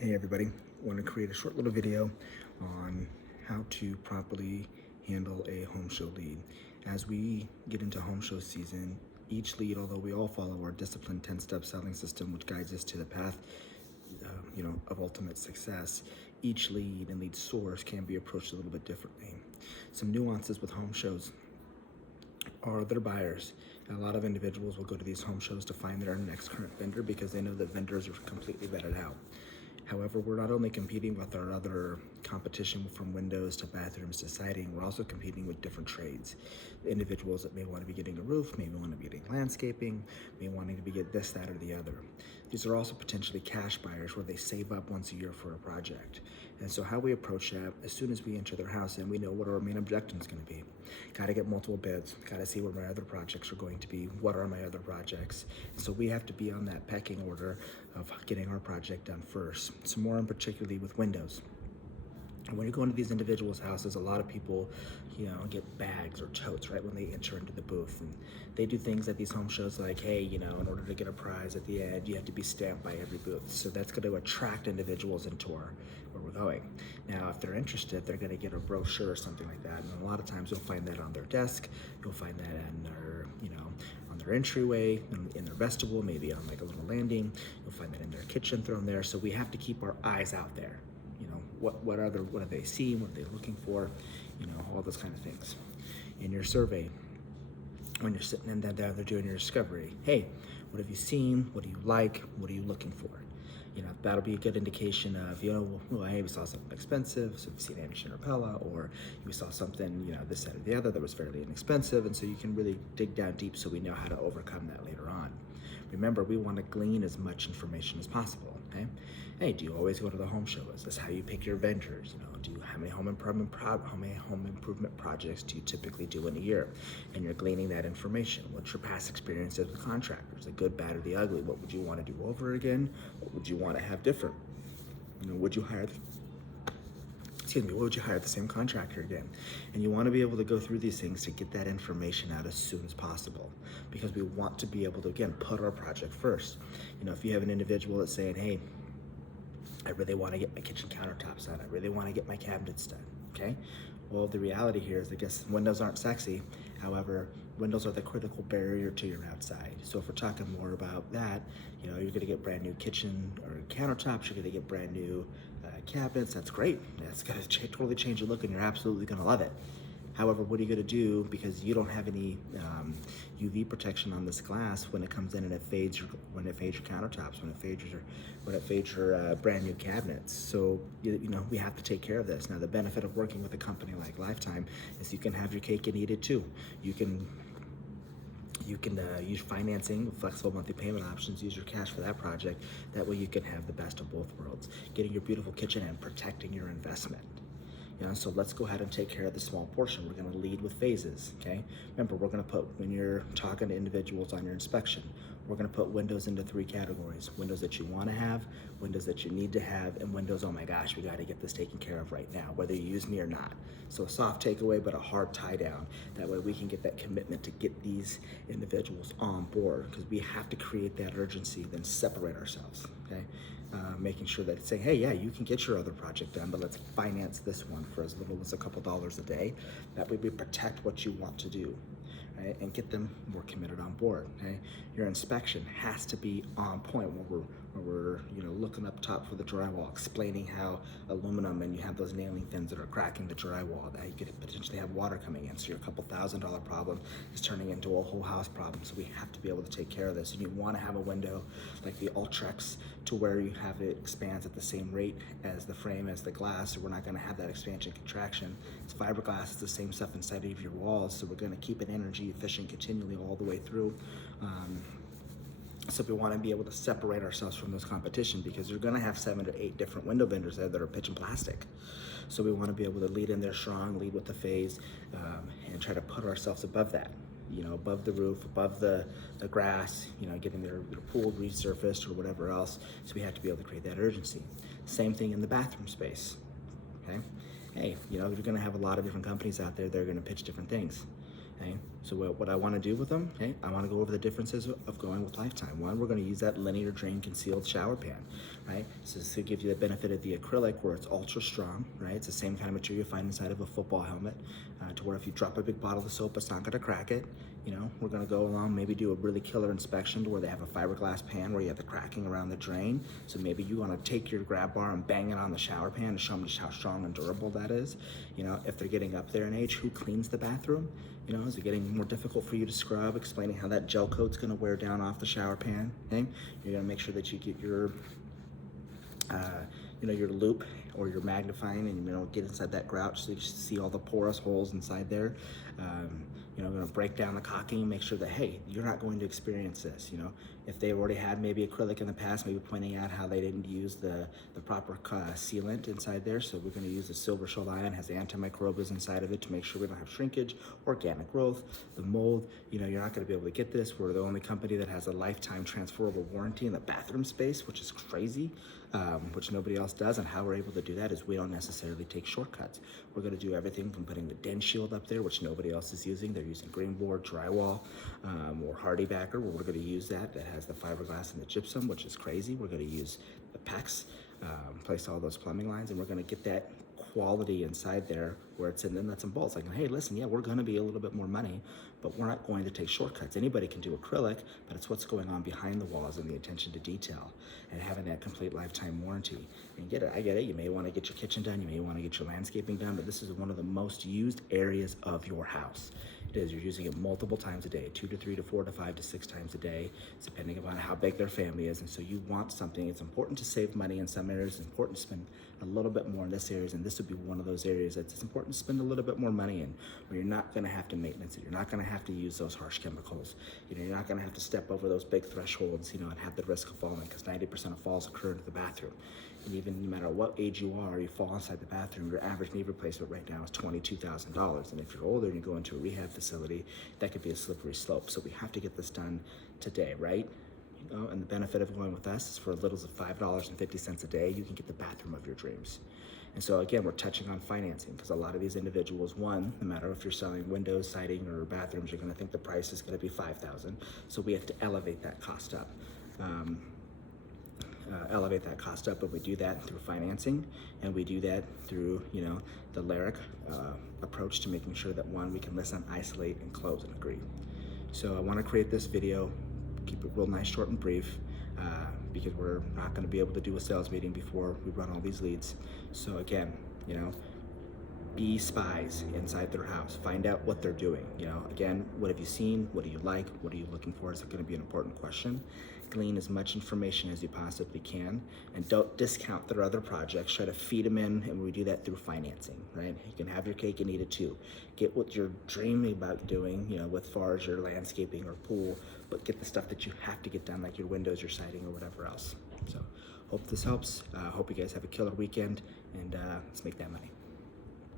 Hey everybody, I want to create a short little video on how to properly handle a home show lead. As we get into home show season, each lead, although we all follow our disciplined 10-step selling system, which guides us to the path of ultimate success, each lead and lead source can be approached a little bit differently. Some nuances with home shows are their buyers. And a lot of individuals will go to these home shows to find their next current vendor because they know that vendors are completely vetted out. However, we're not only competing with our other competition from windows to bathrooms to siding, we're also competing with different trades. Individuals that may want to be getting a roof, maybe want to be getting landscaping, may wanting to be get this, that, or the other. These are also potentially cash buyers where they save up once a year for a project. And so how we approach that, as soon as we enter their house and we know what our main objective is going to be. Got to get multiple bids, got to see where my other projects are going to be, what are my other projects. And so we have to be on that pecking order of getting our project done first. So more in particularly with windows. And when you go into these individuals' houses, a lot of people, get bags or totes right when they enter into the booth. And they do things at these home shows like, hey, in order to get a prize at the end, you have to be stamped by every booth. So that's going to attract individuals into where we're going. Now, if they're interested, they're going to get a brochure or something like that. And a lot of times you'll find that on their desk. You'll find that in their, on their entryway, in their vestibule, maybe on like a little landing. You'll find that in their kitchen thrown there. So we have to keep our eyes out there. What are they seeing, what are they looking for, all those kind of things. In your survey, when you're sitting in there, they're doing your discovery. Hey, what have you seen? What do you like? What are you looking for? That'll be a good indication of, hey, we saw something expensive, so we've seen Anderson or Pella, or we saw something, this, that, or the other that was fairly inexpensive, and so you can really dig down deep so we know how to overcome that later on. Remember, we want to glean as much information as possible, okay? Hey, do you always go to the home show? Is this how you pick your vendors? How many home improvement projects do you typically do in a year? And you're gleaning that information. What's your past experiences with contractors? The good, bad, or the ugly? What would you want to do over again? What would you want to have different? Would you hire what would you hire the same contractor again? And you want to be able to go through these things to get that information out as soon as possible, because we want to be able to, again, put our project first. If you have an individual that's saying, hey, I really want to get my kitchen countertops done, I really want to get my cabinets done, okay? Well, the reality here is, I guess, windows aren't sexy. However, windows are the critical barrier to your outside. So if we're talking more about that, you're going to get brand new kitchen or countertops, you're going to get brand new cabinets. That's great. That's going to totally change your look, and you're absolutely going to love it. However, what are you going to do, because you don't have any UV protection on this glass when it comes in and it fades your countertops, when it fades your brand new cabinets. So we have to take care of this. Now, the benefit of working with a company like Lifetime is you can have your cake and eat it too. You can use financing, flexible monthly payment options, use your cash for that project. That way you can have the best of both worlds, getting your beautiful kitchen and protecting your investment. So let's go ahead and take care of the small portion. We're going to lead with phases, okay? Remember, we're going to put, when you're talking to individuals on your inspection, we're going to put windows into 3 categories: windows that you want to have, windows that you need to have, and windows, oh my gosh, we got to get this taken care of right now, whether you use me or not. So a soft takeaway, but a hard tie down. That way we can get that commitment to get these individuals on board, because we have to create that urgency, then separate ourselves, okay? Making sure that it's saying, hey, yeah, you can get your other project done, but let's finance this one for as little as a couple dollars a day. That way we protect what you want to do, right? And get them more committed on board, okay? Your inspection has to be on point when we're looking up top for the drywall, explaining how aluminum, and you have those nailing pins that are cracking the drywall, that you could potentially have water coming in. So your couple $1,000 problem is turning into a whole house problem. So we have to be able to take care of this. And you want to have a window like the Ultrex to where you have it expands at the same rate as the frame, as the glass. So we're not going to have that expansion contraction. It's fiberglass, it's the same stuff inside of your walls. So we're going to keep it energy efficient continually all the way through. So we want to be able to separate ourselves from this competition, because you're going to have 7 to 8 different window vendors there that are pitch and plastic. So we want to be able to lead in there strong, lead with the phase, and try to put ourselves above that, above the roof, above the grass, getting their pool resurfaced or whatever else. So we have to be able to create that urgency. Same thing in the bathroom space, okay? Hey, you're going to have a lot of different companies out there that are going to pitch different things. Okay? So what I want to do with them, okay, I want to go over the differences of going with Lifetime. One, we're going to use that linear drain concealed shower pan, right? So this will give you the benefit of the acrylic where it's ultra strong, right? It's the same kind of material you find inside of a football helmet, to where if you drop a big bottle of soap, it's not gonna crack it. You know, we're gonna go along, maybe do a really killer inspection to where they have a fiberglass pan where you have the cracking around the drain. So maybe you wanna take your grab bar and bang it on the shower pan to show them just how strong and durable that is. You know, if they're getting up there in age, who cleans the bathroom? You know, is it getting more difficult for you to scrub? Explaining how that gel coat's gonna wear down off the shower pan. Okay? You're gonna make sure that you get your you know, your loop or your magnifying, and you know, get inside that grouch so you see all the porous holes inside there. You know, I'm gonna break down the caulking and make sure that, hey, you're not going to experience this. You know, if they've already had maybe acrylic in the past, maybe pointing out how they didn't use the proper sealant inside there. So we're gonna use the silver shell ion, has antimicrobials inside of it to make sure we don't have shrinkage, organic growth, the mold. You know, you're not gonna be able to get this. We're the only company that has a lifetime transferable warranty in the bathroom space, which is crazy. Which nobody else does. And how we're able to do that is we don't necessarily take shortcuts. We're going to do everything from putting the den shield up there, which nobody else is using. They're using green board, drywall, or hardy backer, where we're going to use that has the fiberglass and the gypsum, which is crazy. We're going to use the PEX, place all those plumbing lines, and we're going to get that quality inside there where it's in the nuts and bolts. Like, hey, listen, yeah, we're going to be a little bit more money, but we're not going to take shortcuts. Anybody can do acrylic, but it's what's going on behind the walls and the attention to detail and having that complete lifetime warranty. And get it, I get it. You may want to get your kitchen done. You may want to get your landscaping done, but this is one of the most used areas of your house. It is. You're using it multiple times a day, 2 to 3 to 4 to 5 to 6 times a day, depending upon how big their family is. And so you want something. It's important to save money in some areas. It's important to spend a little bit more in this areas, and this would be one of those areas that it's important to spend a little bit more money in, where you're not going to have to maintenance it. You're not going to have to use those harsh chemicals. You know, you're not going to have to step over those big thresholds, you know, and have the risk of falling, because 90% of falls occur into the bathroom. And even no matter what age you are, you fall inside the bathroom, your average knee replacement right now is $22,000. And if you're older and you go into a rehab facility, that could be a slippery slope. So we have to get this done today, right? You know, and the benefit of going with us is for as little as $5.50 a day, you can get the bathroom of your dreams. And so again, we're touching on financing, because a lot of these individuals, one, no matter if you're selling windows, siding, or bathrooms, you're gonna think the price is gonna be $5,000. So we have to elevate that cost up. And we do that through financing, and we do that through, you know, the LARIC approach to making sure that, one, we can listen, isolate, and close and agree. So I want to create this video, keep it real nice, short, and brief, because we're not going to be able to do a sales meeting before we run all these leads. So again, you know, be spies inside their house. Find out what they're doing. You know, again, what have you seen? What do you like? What are you looking for? Is going to be an important question. Glean as much information as you possibly can, and don't discount their other projects. Try to feed them in, and we do that through financing, right? You can have your cake and eat it too. Get what you're dreaming about doing, you know, with far as your landscaping or pool, but get the stuff that you have to get done, like your windows, your siding, or whatever else. So hope this helps. Hope you guys have a killer weekend, and let's make that money.